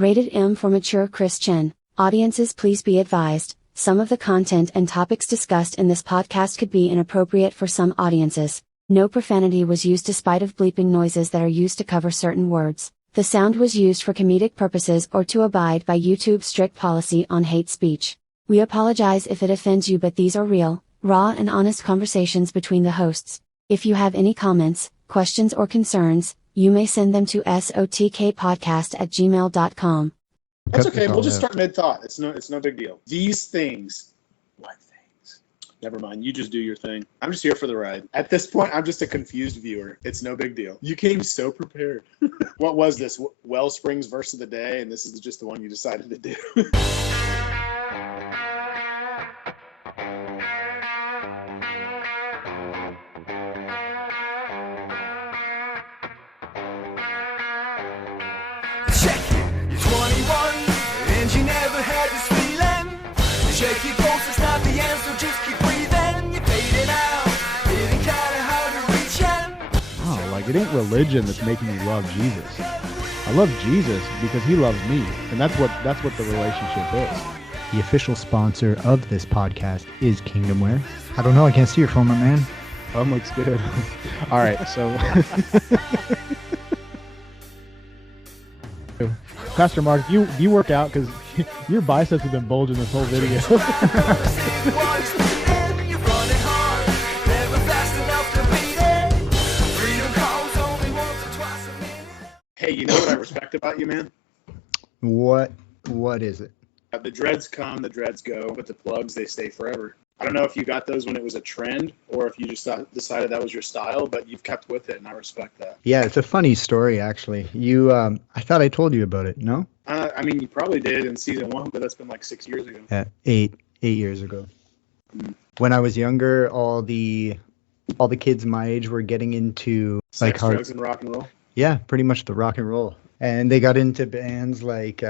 Rated M for mature Christian. Audiences, please be advised, some of the content and topics discussed in this podcast could be inappropriate for some audiences. No profanity was used despite of bleeping noises that are used to cover certain words. The sound was used for comedic purposes or to abide by YouTube's strict policy on hate speech. We apologize if it offends you, but these are real, raw and honest conversations between the hosts. If you have any comments, questions or concerns, you may send them to sotkpodcast@gmail.com. That's okay. We'll just start mid-thought. It's no big deal. These things. What things? Never mind. You just do your thing. I'm just here for the ride. At this point, I'm just a confused viewer. It's no big deal. You came so prepared. What was this? Wellsprings verse of the day, and this is just the one you decided to do. Check it. You're 21 and you never had this feeling. Check your pulse, it's not the end, so just keep breathing. You're fading out, getting kinda hard to reach in. Oh, like it ain't religion that's making me love Jesus. I love Jesus because he loves me, and that's what the relationship is. The official sponsor of this podcast is Kingdomware. I don't know, I can't see your phone, my man. Phone looks good. All right, so Pastor Mark, you work out because your biceps have been bulging this whole video. Hey, you know what I respect about you, man? What is it? The dreads come, the dreads go, but the plugs, they stay forever. I don't know if you got those when it was a trend or if you just decided that was your style, but you've kept with it, and I respect that. Yeah, it's a funny story, actually. I thought I told you about it, no? I mean, you probably did in season 1, but that's been like 6 years ago. Yeah, eight years ago. When I was younger, all the kids my age were getting into Sex, drugs, and rock and roll. Yeah, pretty much the rock and roll. And they got into bands like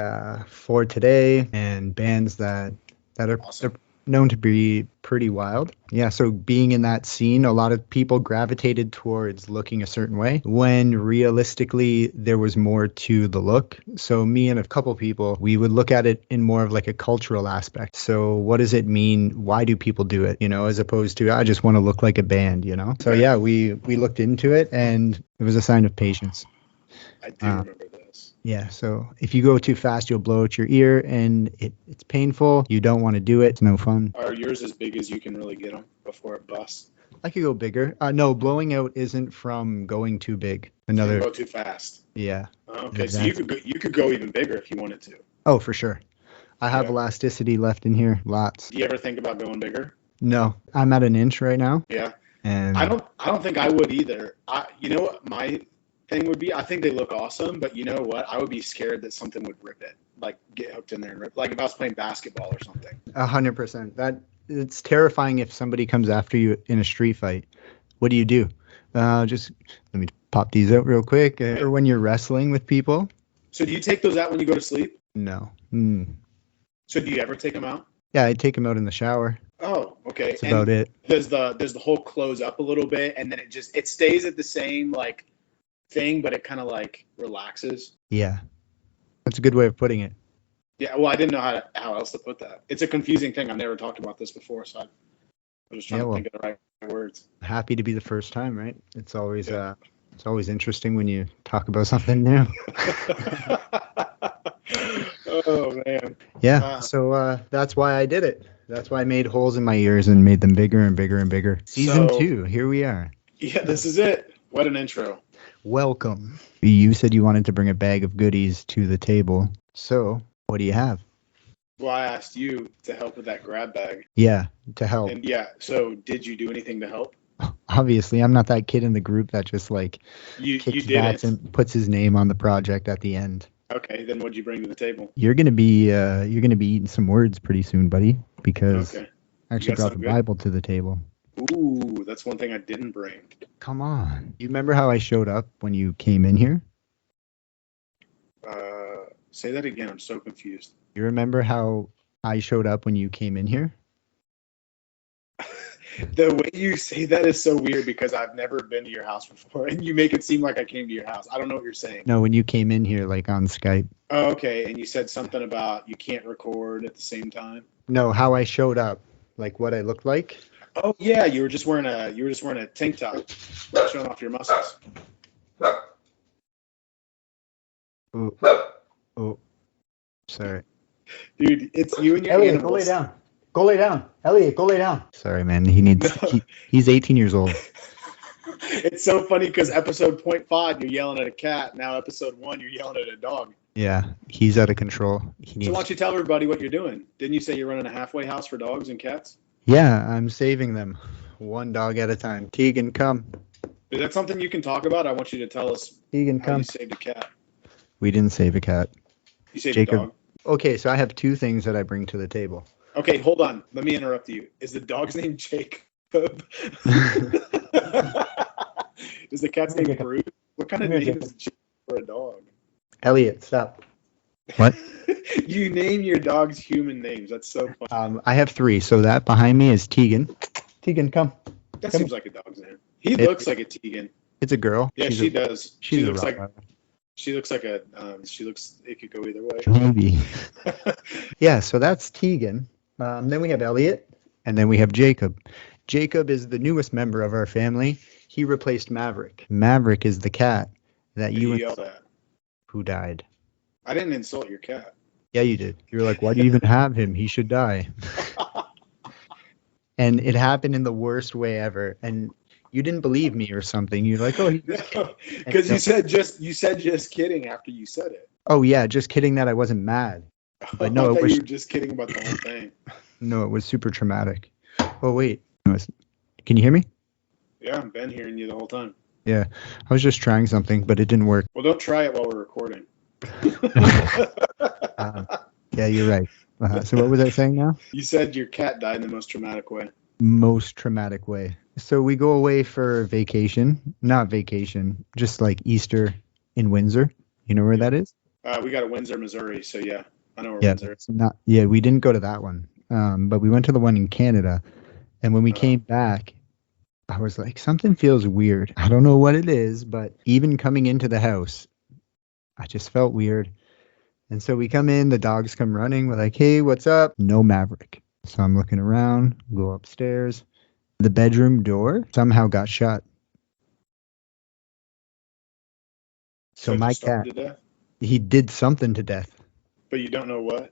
For Today and bands that are Awesome. they're known to be pretty wild. Yeah, so being in that scene, a lot of people gravitated towards looking a certain way when realistically there was more to the look. So me and a couple people, we would look at it in more of like a cultural aspect. So what does it mean? Why do people do it? As opposed to I just want to look like a band, So yeah, we looked into it and it was a sign of patience. I do remember this. Yeah, so if you go too fast, you'll blow out your ear, and it's painful. You don't want to do it. It's no fun. Are yours as big as you can really get them before it busts? I could go bigger. No, blowing out isn't from going too big. You go too fast. Yeah. Okay, exactly. So you could go even bigger if you wanted to. Oh, for sure. I have elasticity left in here, lots. Do you ever think about going bigger? No, I'm at an inch right now. Yeah. And I don't think I would either. You know what my thing would be? I think they look awesome, but you know what? I would be scared that something would rip it, like get hooked in there and rip. Like if I was playing basketball or something. 100%. It's terrifying if somebody comes after you in a street fight. What do you do? Just let me pop these out real quick. Or when you're wrestling with people. So do you take those out when you go to sleep? No. So do you ever take them out? Yeah, I take them out in the shower. Oh, okay. That's about it. Does the hole close up a little bit and then it stays at the same like thing, but it kind of like relaxes? Yeah, that's a good way of putting it. Yeah, well, I didn't know how else to put that. It's a confusing thing. I've never talked about this before, so I'm just trying to think of the right words. Happy to be the first time, right? It's always it's always interesting when you talk about something new. Oh man. Yeah, so that's why I did it. That's why I made holes in my ears and made them bigger and bigger and bigger. Season 2, here we are. Yeah, this is it. What an intro. Welcome. You said you wanted to bring a bag of goodies to the table. So, what do you have? Well, I asked you to help with that grab bag. Yeah, to help. And yeah, so did you do anything to help? Obviously, I'm not that kid in the group that just like kicks bats and puts his name on the project at the end. Okay, then what'd you bring to the table? You're gonna be eating some words pretty soon, buddy, because I actually brought the Bible to the table. Ooh, that's one thing I didn't bring. Come on. You remember how I showed up when you came in here? Say that again. I'm so confused. You remember how I showed up when you came in here? The way you say that is so weird because I've never been to your house before, and you make it seem like I came to your house. I don't know what you're saying. No, when you came in here, like on Skype. Oh, okay, and you said something about you can't record at the same time. No, how I showed up, like what I looked like. Oh yeah, you were just wearing a tank top, showing off your muscles. Oh, oh, sorry. Dude, it's you and your Elliot, animals. go lay down. Go lay down. Elliot, go lay down. Sorry, man. He needs. No. He's 18 years old. It's so funny because episode 0.5, you're yelling at a cat. Now episode 1, you're yelling at a dog. Yeah, he's out of control. He So needs. why don't you tell everybody what you're doing? Didn't you say you're running a halfway house for dogs and cats? Yeah, I'm saving them, one dog at a time. Tegan, come. Is that something you can talk about? I want you to tell us Tegan, how come. you saved a cat. We didn't save a cat. You saved Jacob. a dog. Okay, so I have two things that I bring to the table. Okay, hold on. Let me interrupt you. Is the dog's name Jacob? Is the cat's name Bruce? What kind of name is Jacob for a dog? Elliot, stop. What? You name your dogs human names. That's so funny. I have three. So that behind me is Tegan. Tegan, come. That come seems like a dog's name. He It- looks like a Tegan. It's a girl. Yeah, she does. She's She a looks like Rottweiler. she looks like a she looks it could go either way. Maybe. Yeah, so that's Tegan. Then we have Elliot, and then we have Jacob. Jacob is the newest member of our family. He replaced Maverick. Maverick is the cat that You you yelled at. who died. I didn't insult your cat. Yeah, you did. You were like, why do you even have him? He should die. And it happened in the worst way ever. And you didn't believe me or something. You're like, oh, Because you said just kidding after you said it. oh yeah, just kidding that I wasn't mad. But no, I it thought was- you were just kidding about the whole thing. No, it was super traumatic. Oh wait, can you hear me? Yeah, I've been hearing you the whole time. Yeah, I was just trying something, but it didn't work. Well, don't try it while we're recording. Yeah, you're right. So what was I saying now? You said your cat died in the most traumatic way. Most traumatic way. So we go away for vacation, not vacation, just like Easter in Windsor. You know where that is? We got a Windsor, Missouri, so yeah, I know where Yeah, Windsor is. it's not. Yeah, we didn't go to that one, but we went to the one in Canada. And when we came back, I was like, something feels weird. I don't know what it is, but even coming into the house, I just felt weird. And so we come in, the dogs come running. We're like, hey, what's up? No Maverick. So I'm looking around, go upstairs. The bedroom door somehow got shut. So it my just starved cat, to death? he did something to death. But you don't know what?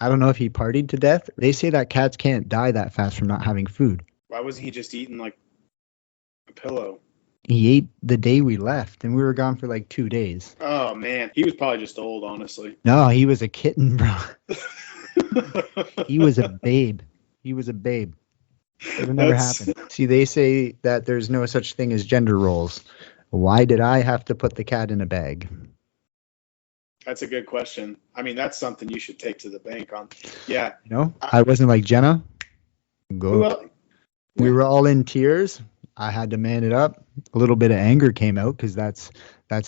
I don't know if he partied to death. They say that cats can't die that fast from not having food. Why wasn't he just eating like a pillow? He ate the day we left, and we were gone for like 2 days. Oh man, he was probably just old, honestly. No, he was a kitten, bro. He was a babe. He was a babe. It'll never That's- happen. See, they say that there's no such thing as gender roles. Why did I have to put the cat in a bag? That's a good question. I mean, that's something you should take to the bank on. Yeah. You know, I wasn't like Jenna. Go. Well, We were all in tears. I had to man it up. A little bit of anger came out because that's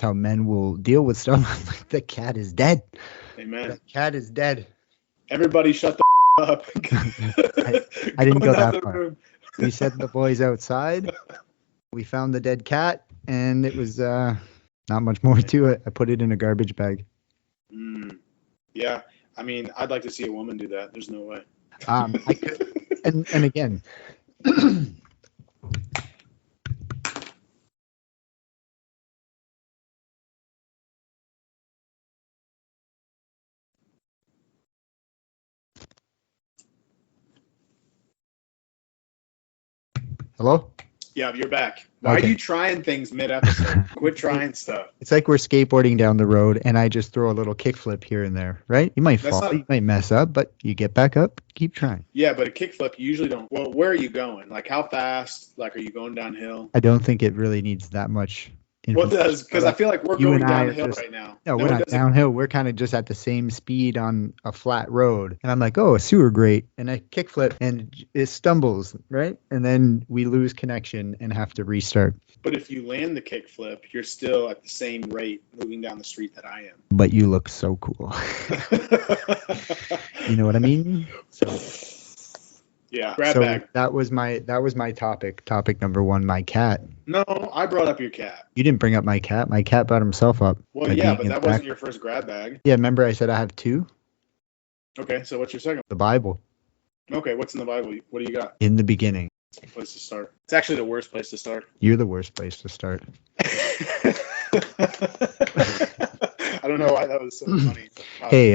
how men will deal with stuff. I'm like, the cat is dead. amen. The cat is dead. Everybody shut the up. I didn't go Going out that the far. room. We sent the boys outside. We found the dead cat, and it was not much more to it. I put it in a garbage bag. Yeah. I mean, I'd like to see a woman do that. There's no way. I could, and again. Hello? Yeah, you're back. Why Okay. are you trying things mid-episode? Quit trying stuff. It's like we're skateboarding down the road, and I just throw a little kickflip here and there, right? You might That's fall, not- you might mess up, but you get back up, keep trying. Yeah, but a kickflip, you usually don't. Well, where are you going? Like, how fast? Like, are you going downhill? I don't think it really needs that much. What does? Because I feel like we're You going and I are downhill just- right now. No, we're it not doesn't- downhill. We're kind of just at the same speed on a flat road. And I'm like, oh, a sewer grate. And I kickflip and it stumbles, right? And then we lose connection and have to restart. But if you land the kickflip, you're still at the same rate moving down the street that I But you look so cool. am. You know what I mean? So Yeah, grab So bag. that was my topic. Topic number 1, my cat. No, I brought up your cat. You didn't bring up my cat. My cat brought himself up. Well, by yeah, being but in that the wasn't back. your first grab bag. Yeah, remember I said I have 2? Okay, so what's your second? The Bible. Okay, what's in the Bible? What do you got? In the beginning. Place to start. It's actually the worst place to start. You're the worst place to start. I don't know why that was so funny. Hey,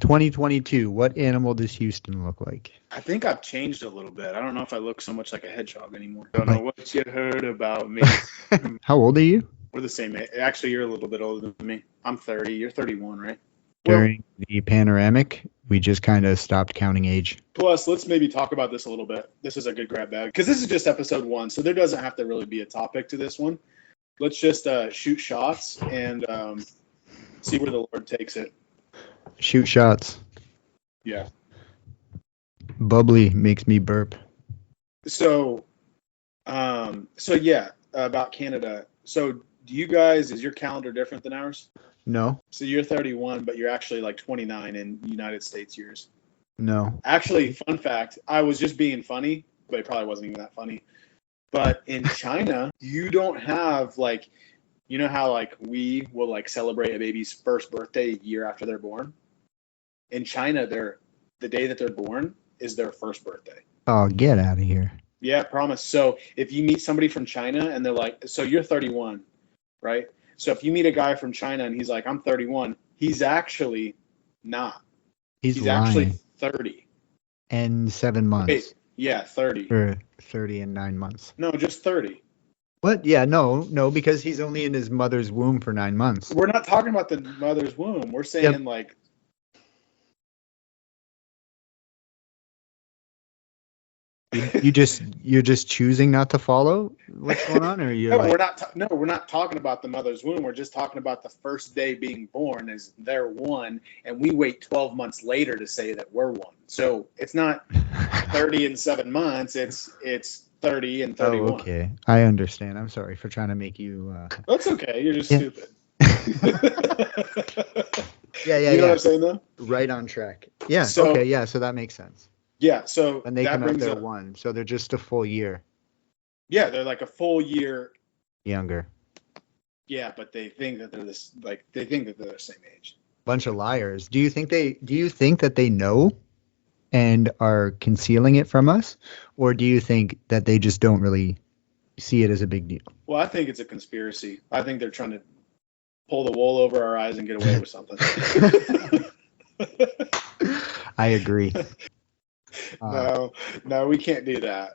2022. What animal does Houston look like? I think I've changed a little bit. I don't know if I look so much like a hedgehog anymore. Don't know what you heard about me. How old are you? We're the same age. Actually, you're a little bit older than me. I'm 30. You're 31, right? During the panoramic, we just kind of stopped counting age. Plus, let's maybe talk about this a little bit. This is a good grab bag because this is just episode 1, so there doesn't have to really be a topic to this one. Let's just shoot shots and see where the Lord takes it. Shoot shots. Yeah. Bubbly makes me burp. So yeah, about Canada. So do you guys, is your calendar different than ours? No. So you're 31, but you're actually like 29 in United States years. No. Actually, fun fact, I was just being funny, but it probably wasn't even that funny. But in China, you don't have like, you know how like we will like celebrate a baby's first birthday a year after they're born? In China, the day that they're born is their first birthday. Oh, get out of here. Yeah, promise. So if you meet somebody from China and they're like, so you're 31, right? So if you meet a guy from China and he's like, I'm 31, he's actually not. He's lying. Actually 30. And 7 months. Wait, yeah, 30. Or 30 and 9 months. No, just 30. What? Yeah, no, because he's only in his mother's womb for 9 months. We're not talking about the mother's womb. We're saying like. You're just choosing not to follow what's going on, or you're No, we're not talking about the mother's womb. We're just talking about the first day being born as they're 1, and we wait 12 months later to say that we're 1. So it's not 30 and 7 months. It's 30 and 31. Oh, okay. I understand. I'm sorry for trying to make you. That's okay. You're just stupid. Yeah. You know what I'm saying, though? Right on track. Yeah. So, okay. Yeah. So that makes sense. Yeah. So And they that come out brings there up 1, so they're just a full year Yeah, they're like a full year. younger. Yeah, but they think that they're this. Like they think that they're the same age. Bunch of liars. Do you think that they know and are concealing it from us, or do you think that they just don't really see it as a big deal? Well, I think it's a conspiracy. I think they're trying to pull the wool over our eyes and get away with something. I agree. No, we can't do that.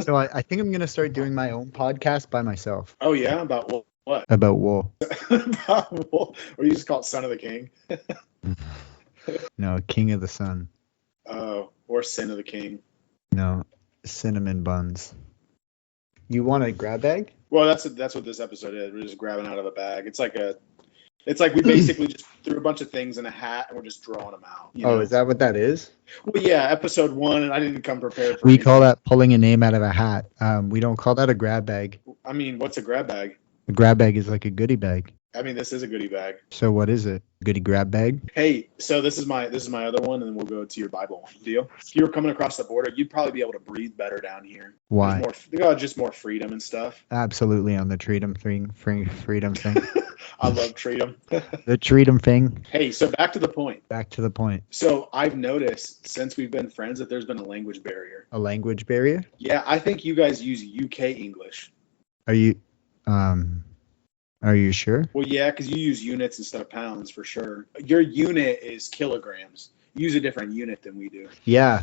So I think I'm going to start doing my own podcast by myself. Oh, yeah? About what? About wool. About wool? Or you just call it Son of the King? No, King of the Sun. Oh, or Sin of the King. No, cinnamon buns. You want a grab bag? Well, that's what this episode is. We're just grabbing out of a bag. It's like we basically just threw a bunch of things in a hat and we're just drawing them out. You know? Is that what that is? Well, yeah, episode 1, and I didn't come prepared for We anything. call that pulling a name out of a hat. We don't call that a grab bag. I mean, what's a grab bag? A grab bag is like a goodie bag. I mean, this is a goodie bag. So what is it? Goodie grab bag? Hey, so this is my other one, and then we'll go to your Bible deal. If you were coming across the border, you'd probably be able to breathe better down here. Why? Just more freedom and stuff. Absolutely on the freedom thing. I love freedom. The freedom thing. Hey, so back to the point. Back to the point. So I've noticed since we've been friends that there's been a language barrier. A language barrier? Yeah, I think you guys use UK English. Are you sure? Well, yeah, because you use units instead of pounds for sure. Your unit is kilograms. You use a different unit than we do. Yeah.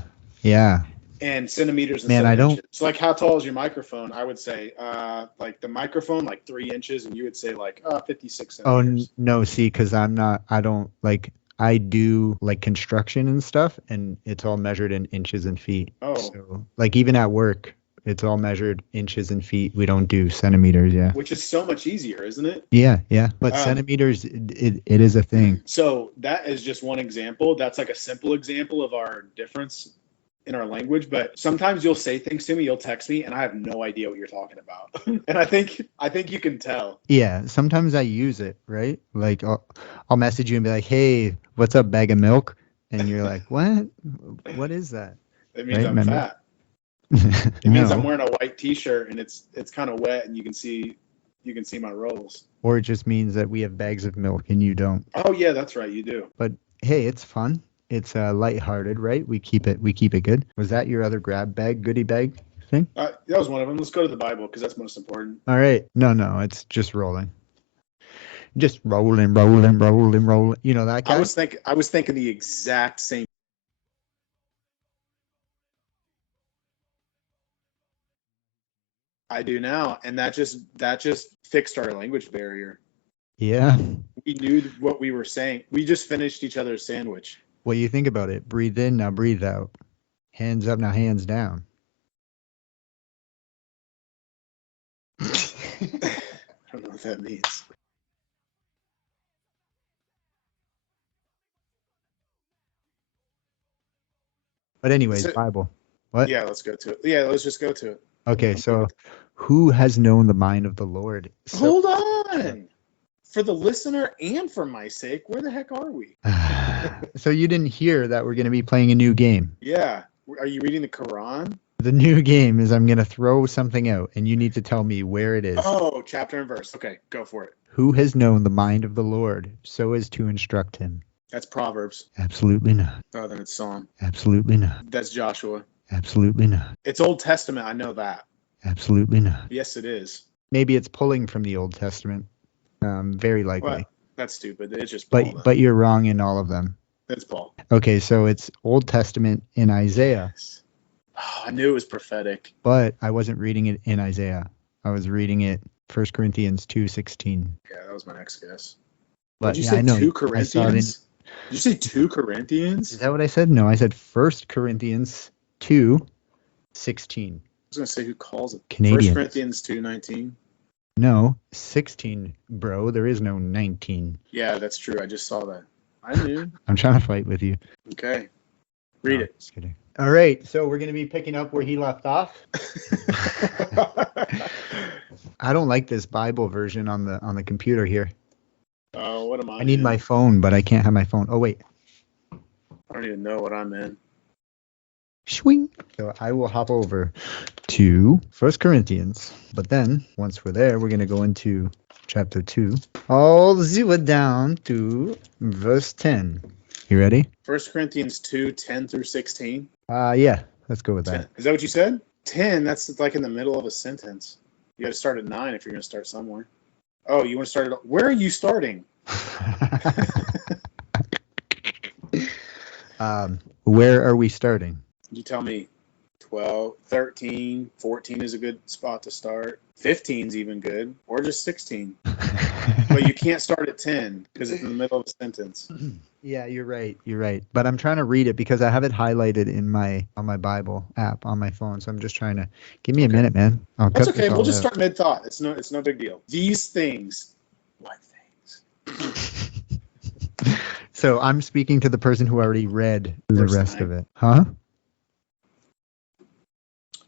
And centimeters and Man, I don't. inches. So like, how tall is your microphone? I would say, like the microphone, like 3 inches, and you would say like 56 Oh centimeters. no, see, because I do like construction and stuff, and it's all measured in inches and feet. Oh. So like even at work, it's all measured inches and feet. We don't do centimeters. Yeah. Which is so much easier, isn't it? Yeah. But centimeters, it is a thing. So that is just one example. That's like a simple example of our difference in our language. But sometimes you'll say things to me, you'll text me, and I have no idea what you're talking about. And I think you can tell. Yeah. Sometimes I use it, right? Like I'll message you and be like, "Hey, what's up, bag of milk?" And you're like, "What? What is that?" It means Right, I'm remember? fat. It means I'm No. wearing a white T-shirt and it's kind of wet and you can see my rolls. Or it just means that we have bags of milk and you don't. Oh yeah, that's right, you do. But hey, it's fun. It's lighthearted, right? We keep it good. Was that your other grab bag, goodie bag thing? That was one of them. Let's go to the Bible because that's most important. All right. No, it's just rolling. Just rolling. You know that guy? I was thinking the exact same. I do now, and that just fixed our language barrier. Yeah. We knew what we were saying. We just finished each other's sandwich. What you think about it? Breathe in, now breathe out. Hands up, now hands down. I don't know what that means. But anyways, So- Bible. What? Yeah, let's go to it. Yeah, let's just go to it. Okay, so who has known the mind of the Lord? So, Hold on. For the listener and for my sake, where the heck are we? so you didn't hear that we're going to be playing a new game. Yeah. Are you reading the Quran? The new game is I'm going to throw something out and you need to tell me where it is. Oh, chapter and verse. Okay, go for it. Who has known the mind of the Lord so as to instruct him? That's Proverbs. Absolutely not. Oh, then it's Psalm. Absolutely not. That's Joshua. Absolutely not. It's Old Testament. I know that. Absolutely not. Yes, it is. Maybe it's pulling from the Old Testament. Very likely. Well, that's stupid. It's just Paul. But you're wrong in all of them. It's Paul. Okay, so it's Old Testament in Isaiah, Oh, I knew it was prophetic. but I wasn't reading it in Isaiah. I was reading it 1 Corinthians 2:16. Yeah, that was my next guess. But Did you yeah, say I know. 2 I saw it in, Corinthians? Did you say 2 Corinthians? is that what I said? No, I said 1 Corinthians 2:16. I was going to say who calls it. Canadian. 1 Corinthians 2:19. No, 16, bro. There is no 19. Yeah, that's true. I just saw that. I knew. I'm trying to fight with you. Okay. Read No, it. Just kidding. All right, so we're going to be picking up where he left off. I don't like this Bible version on the computer here. Oh, what am I? I need in? my phone, but I can't have my phone. Oh, wait. I don't even know what I'm in. Swing. So I will hop over to 1 Corinthians. But then, once we're there, we're going to go into chapter 2. All the way down to verse 10. You ready? 1 Corinthians 2:10 through 16. Yeah, let's go with 10. that. Is that what you said? 10, that's like in the middle of a sentence. You got to start at 9 if you're going to start somewhere. Oh, you want to start at... Where are you starting? Where are we starting? You tell me. 12, 13, 14 is a good spot to start. 15 is even good. Or just 16. But you can't start at 10 because it's in the middle of a sentence. Yeah, you're right. You're right. But I'm trying to read it because I have it highlighted on my Bible app on my phone. So I'm just trying to give me a minute, man. I'll That's cut okay. this We'll all just out. start mid-thought. It's no big deal. These things. What things? So I'm speaking to the person who already read the Verse rest 9. of it. Huh?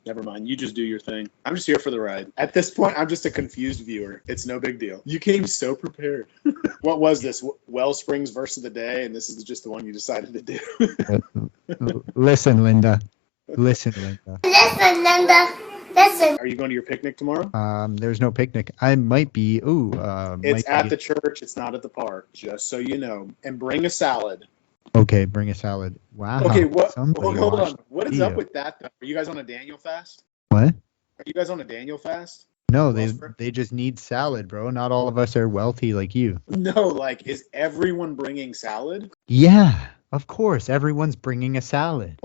Never mind. You just do your thing. I'm just here for the ride. At this point, I'm just a confused viewer. It's no big deal. You came so prepared. What was this? Wellsprings verse of the day, and this is just the one you decided to do. Listen, Linda. Listen, Linda. Listen, Linda. Listen. Are you going to your picnic tomorrow? There's no picnic. I might be. It's might at be. the church. It's not at the park, just so you know. And bring a salad. Okay, bring a salad. Wow. Okay, what? somebody Hold on. watched What is video. up with that? Though? Are you guys on a Daniel fast? What? Are you guys on a Daniel fast? No, Wellspring? they just need salad, bro. Not all of us are wealthy like you. No, like, is everyone bringing salad? Yeah, of course. Everyone's bringing a salad.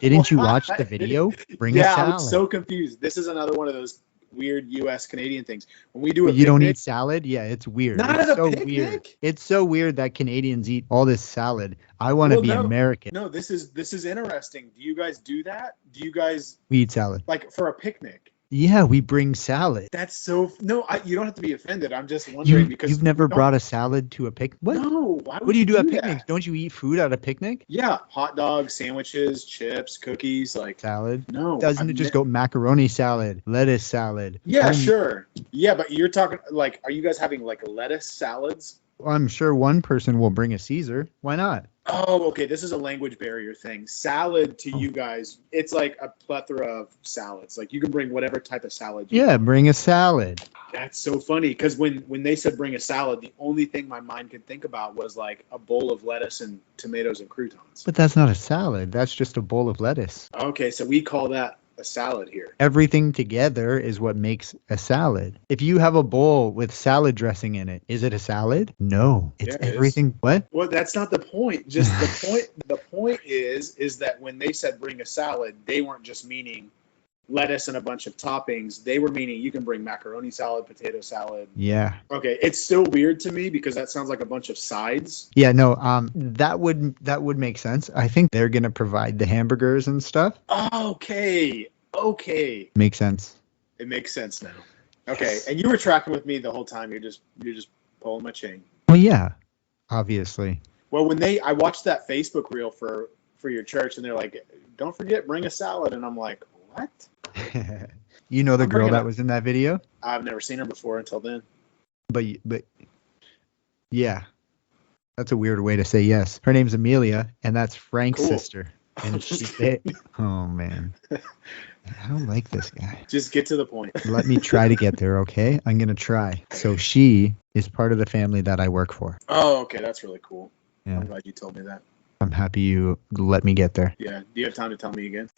Didn't you watch the Why? video? Bring a Yeah, salad. I'm so confused. This is another one of those weird U.S. Canadian things. When we do a You don't picnic- eat salad? Yeah, it's weird. Not it's at a so weird. picnic? It's so weird that Canadians eat all this salad. I want to Well, be no. American. No, this is interesting. Do you guys do that? Do you guys We eat salad. like for a picnic? Yeah, we bring salad. That's so no. You don't have to be offended. I'm just wondering because You've never we don't- brought a salad to a picnic? What? No. Why would What do you do at that? picnics? Don't you eat food at a picnic? Yeah, hot dogs, sandwiches, chips, cookies. Like Salad. no. Doesn't it just go macaroni salad, lettuce salad? Yeah, I'm- sure. Yeah, but you're talking like, are you guys having like lettuce salads? I'm sure one person will bring a Caesar. Why not? Oh, okay. This is a language barrier thing. Salad to you guys, it's like a plethora of salads. Like you can bring whatever type of salad you Yeah, want. bring a salad. That's so funny because when they said bring a salad, the only thing my mind could think about was like a bowl of lettuce and tomatoes and croutons. But that's not a salad. That's just a bowl of lettuce. Okay, so we call that a salad here. Everything together is what makes a salad. If you have a bowl with salad dressing in it, is it a salad? No, it's Yeah, it is. everything. What? Well, that's not the point. Just the point is that when they said bring a salad, they weren't just meaning lettuce and a bunch of toppings. They were meaning you can bring macaroni salad, potato salad. Yeah. Okay, it's still weird to me because that sounds like a bunch of sides. Yeah, no, that would make sense. I think they're gonna provide the hamburgers and stuff. Okay. Makes sense. It makes sense now. Okay, and you were tracking with me the whole time. You're just pulling my chain. Well, yeah, obviously. Well, when I watched that Facebook reel for your church, and they're like, "Don't forget, bring a salad," and I'm like, "What?" You know the I'm girl bringing that up- was in that video? I've never seen her before until then. But yeah, that's a weird way to say yes. Her name's Amelia, and that's Frank's Cool. sister. And oh man, I don't like this guy. Just get to the point. Let me try to get there, okay? I'm gonna try. So she is part of the family that I work for. Oh, okay, that's really cool. Yeah. I'm glad you told me that. I'm happy you let me get there. Yeah. Do you have time to tell me again?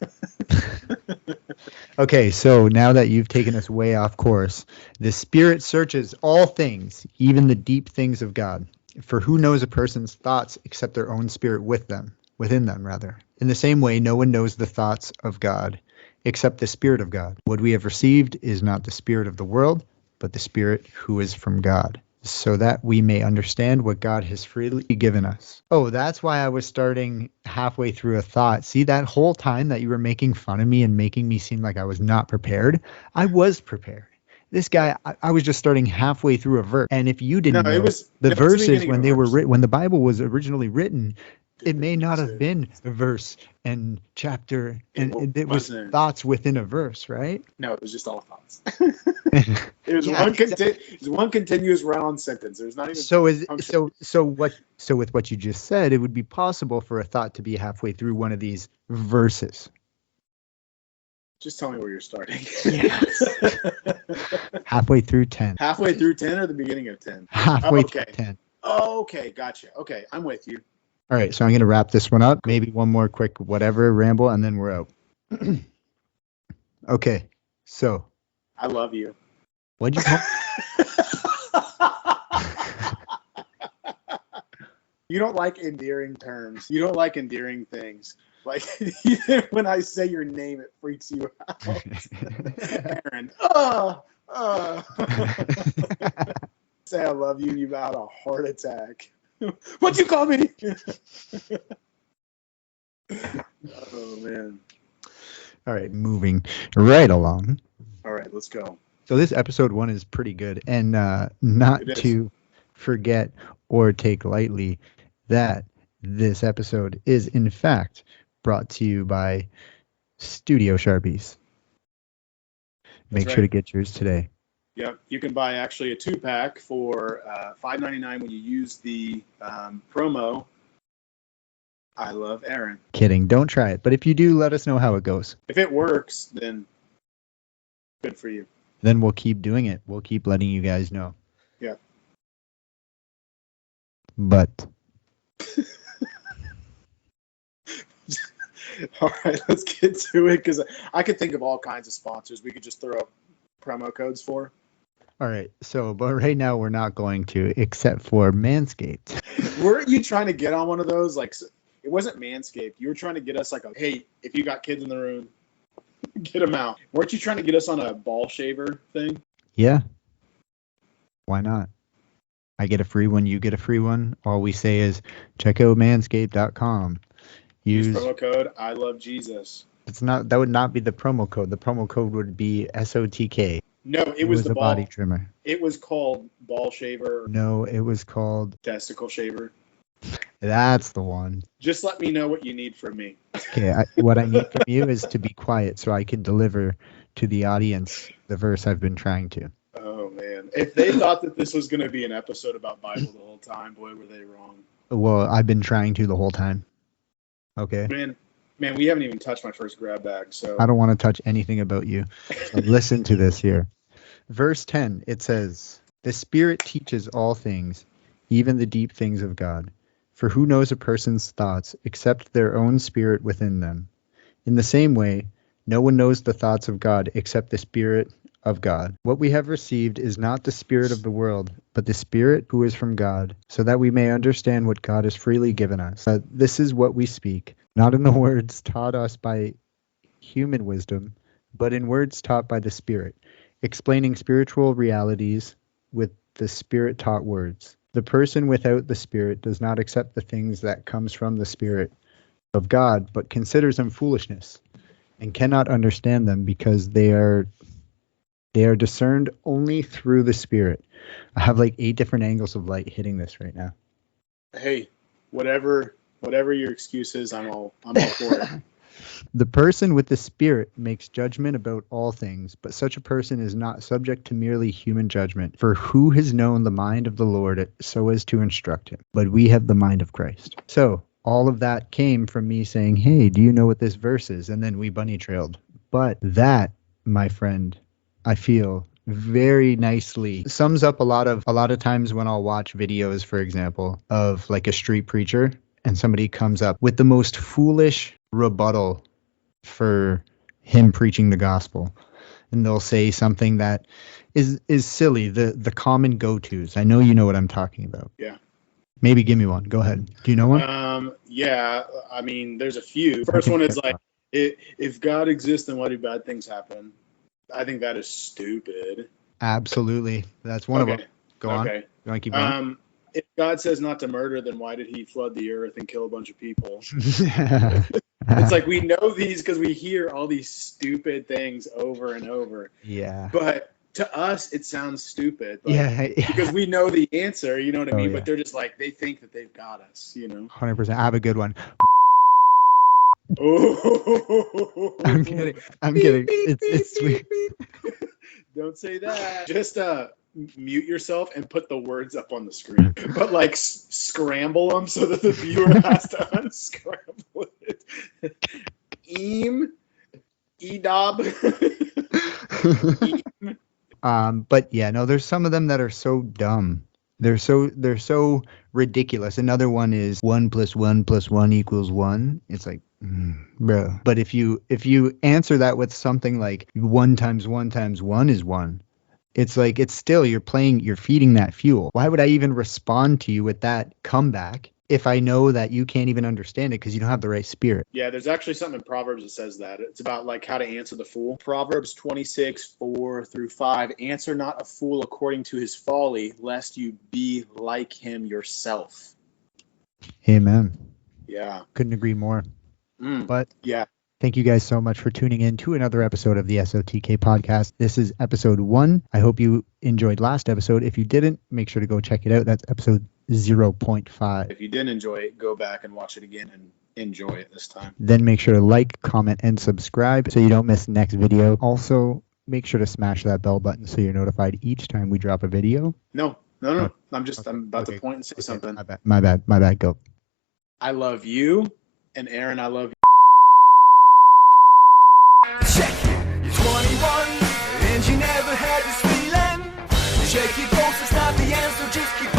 Okay, so now that you've taken us way off course, the Spirit searches all things, even the deep things of God. For who knows a person's thoughts except their own spirit within them rather. In the same way, no one knows the thoughts of God except the Spirit of God. What we have received is not the spirit of the world, but the Spirit who is from God, so that we may understand what God has freely given us. Oh, that's why I was starting halfway through a thought. See, that whole time that you were making fun of me and making me seem like I was not prepared, I was prepared. This guy, I was just starting halfway through a verse. And if you didn't No, know, it was the it was verses beginning when of they a were verse. when the Bible was originally written, it may not have been a verse and chapter, and it was wasn't. thoughts within a verse, right? No, it was just all thoughts. It was Yeah, it was one continuous round sentence. There's not even So with what you just said, it would be possible for a thought to be halfway through one of these verses. Just tell me where you're starting. Yes. Halfway through 10. Halfway through 10 or the beginning of 10? Halfway okay. through 10. Oh, okay, gotcha. Okay, I'm with you. All right, so I'm going to wrap this one up. Maybe one more quick whatever ramble, and then we're out. Okay, so I love you. what'd you call? You don't like endearing terms. You don't like endearing things. Like even when I say your name, it freaks you out. Aaron. Say I love you, and you've had a heart attack. What'd you call me? Oh man. All right, moving right along. All right, let's go. So this episode 1 is pretty good, and not It is. to forget or take lightly that this episode is in fact brought to you by Studio Sharpies. Make That's sure to right. get yours today. Yep, you can buy actually a 2-pack for $5.99 when you use the promo. I love Aaron. Kidding, don't try it. But if you do, let us know how it goes. If it works, then good for you. Then we'll keep doing it. We'll keep letting you guys know. Yeah. But All right, let's get to it because I could think of all kinds of sponsors we could just throw up promo codes for. all right. So, but right now we're not going to, except for Manscaped. Weren't you trying to get on one of those? Like, it wasn't Manscaped. You were trying to get us like hey, if you got kids in the room, get them out. Weren't you trying to get us on a ball shaver thing? Yeah. Why not? I get a free one. You get a free one. All we say is check out manscaped.com. Use Use promo code I love Jesus. It's not, that would not be the promo code. The promo code would be SOTK. No, it was the a ball. body trimmer. It was called ball shaver, No, it was called, testicle shaver. that's the one. Just let me know what you need from me. Okay, what I need from you is to be quiet so I can deliver to the audience the verse I've been trying to. Oh man, if they thought that this was going to be an episode about Bible the whole time, boy, were they wrong. Well, I've been trying to the whole time. Okay. Man, we haven't even touched my first grab bag, so I don't want to touch anything about you. So listen to this here. Verse 10, it says, "The Spirit teaches all things, even the deep things of God. For who knows a person's thoughts except their own spirit within them? In the same way, no one knows the thoughts of God except the Spirit of God. What we have received is not the spirit of the world, but the Spirit who is from God, so that we may understand what God has freely given us. This is what we speak, not in the words taught us by human wisdom, but in words taught by the Spirit, explaining spiritual realities with the Spirit-taught words. The person without the Spirit does not accept the things that comes from the Spirit of God, but considers them foolishness, and cannot understand them because they are discerned only through the Spirit." I have like 8 different angles of light hitting this right now. hey, whatever your excuse is, I'm all for it. The person with the Spirit makes judgment about all things, but such a person is not subject to merely human judgment. For who has known the mind of the Lord so as to instruct him? But we have the mind of Christ. So all of that came from me saying, hey, do you know what this verse is? And then we bunny trailed. But that, my friend, I feel very nicely sums up a lot of times when I'll watch videos, for example, of like a street preacher and somebody comes up with the most foolish rebuttal for him preaching the gospel, and they'll say something that is silly, the common go-tos. I know you know what I'm talking about. Yeah. Maybe give me one. Go ahead. Do you know one? Yeah, I mean, there's a few. First one is like, if God exists, then why do bad things happen? I think that is stupid. Absolutely. That's one of them. Go on. Okay. You want to keep going? If God says not to murder, then why did he flood the earth and kill a bunch of people? It's like, we know these because we hear all these stupid things over and over. Yeah. But to us, it sounds stupid. Like, yeah. Because we know the answer, you know what I mean? Yeah. But they're just like, they think that they've got us, you know? 100%. I have a good one. Oh. I'm kidding. It's sweet. Don't say that. Just mute yourself and put the words up on the screen, but like scramble them so that the viewer has to unscramble it. Edob. But yeah, no, there's some of them that are so dumb. They're so ridiculous. Another one is 1 + 1 + 1 = 1. It's like, bro. But if you answer that with something like 1 × 1 × 1 is 1, it's like, it's still, you're feeding that fuel. Why would I even respond to you with that comeback if I know that you can't even understand it because you don't have the right spirit? Yeah, there's actually something in Proverbs that says that. It's about like how to answer the fool. Proverbs 26:4-5. Answer not a fool according to his folly, lest you be like him yourself. Amen. Yeah. Couldn't agree more. But yeah. Thank you guys so much for tuning in to another episode of the SOTK podcast. This is episode 1. I hope you enjoyed last episode. If you didn't, make sure to go check it out. That's episode 0.5. If you didn't enjoy it, go back and watch it again and enjoy it this time. Then make sure to like, comment, and subscribe so you don't miss the next video. Also, make sure to smash that bell button so you're notified each time we drop a video. No. I'm about to point and say something. My bad. Go. I love you, and Aaron, I love you. Check it, you're 21, and you never had this feeling. Shake your pulse, it's not the answer, just keep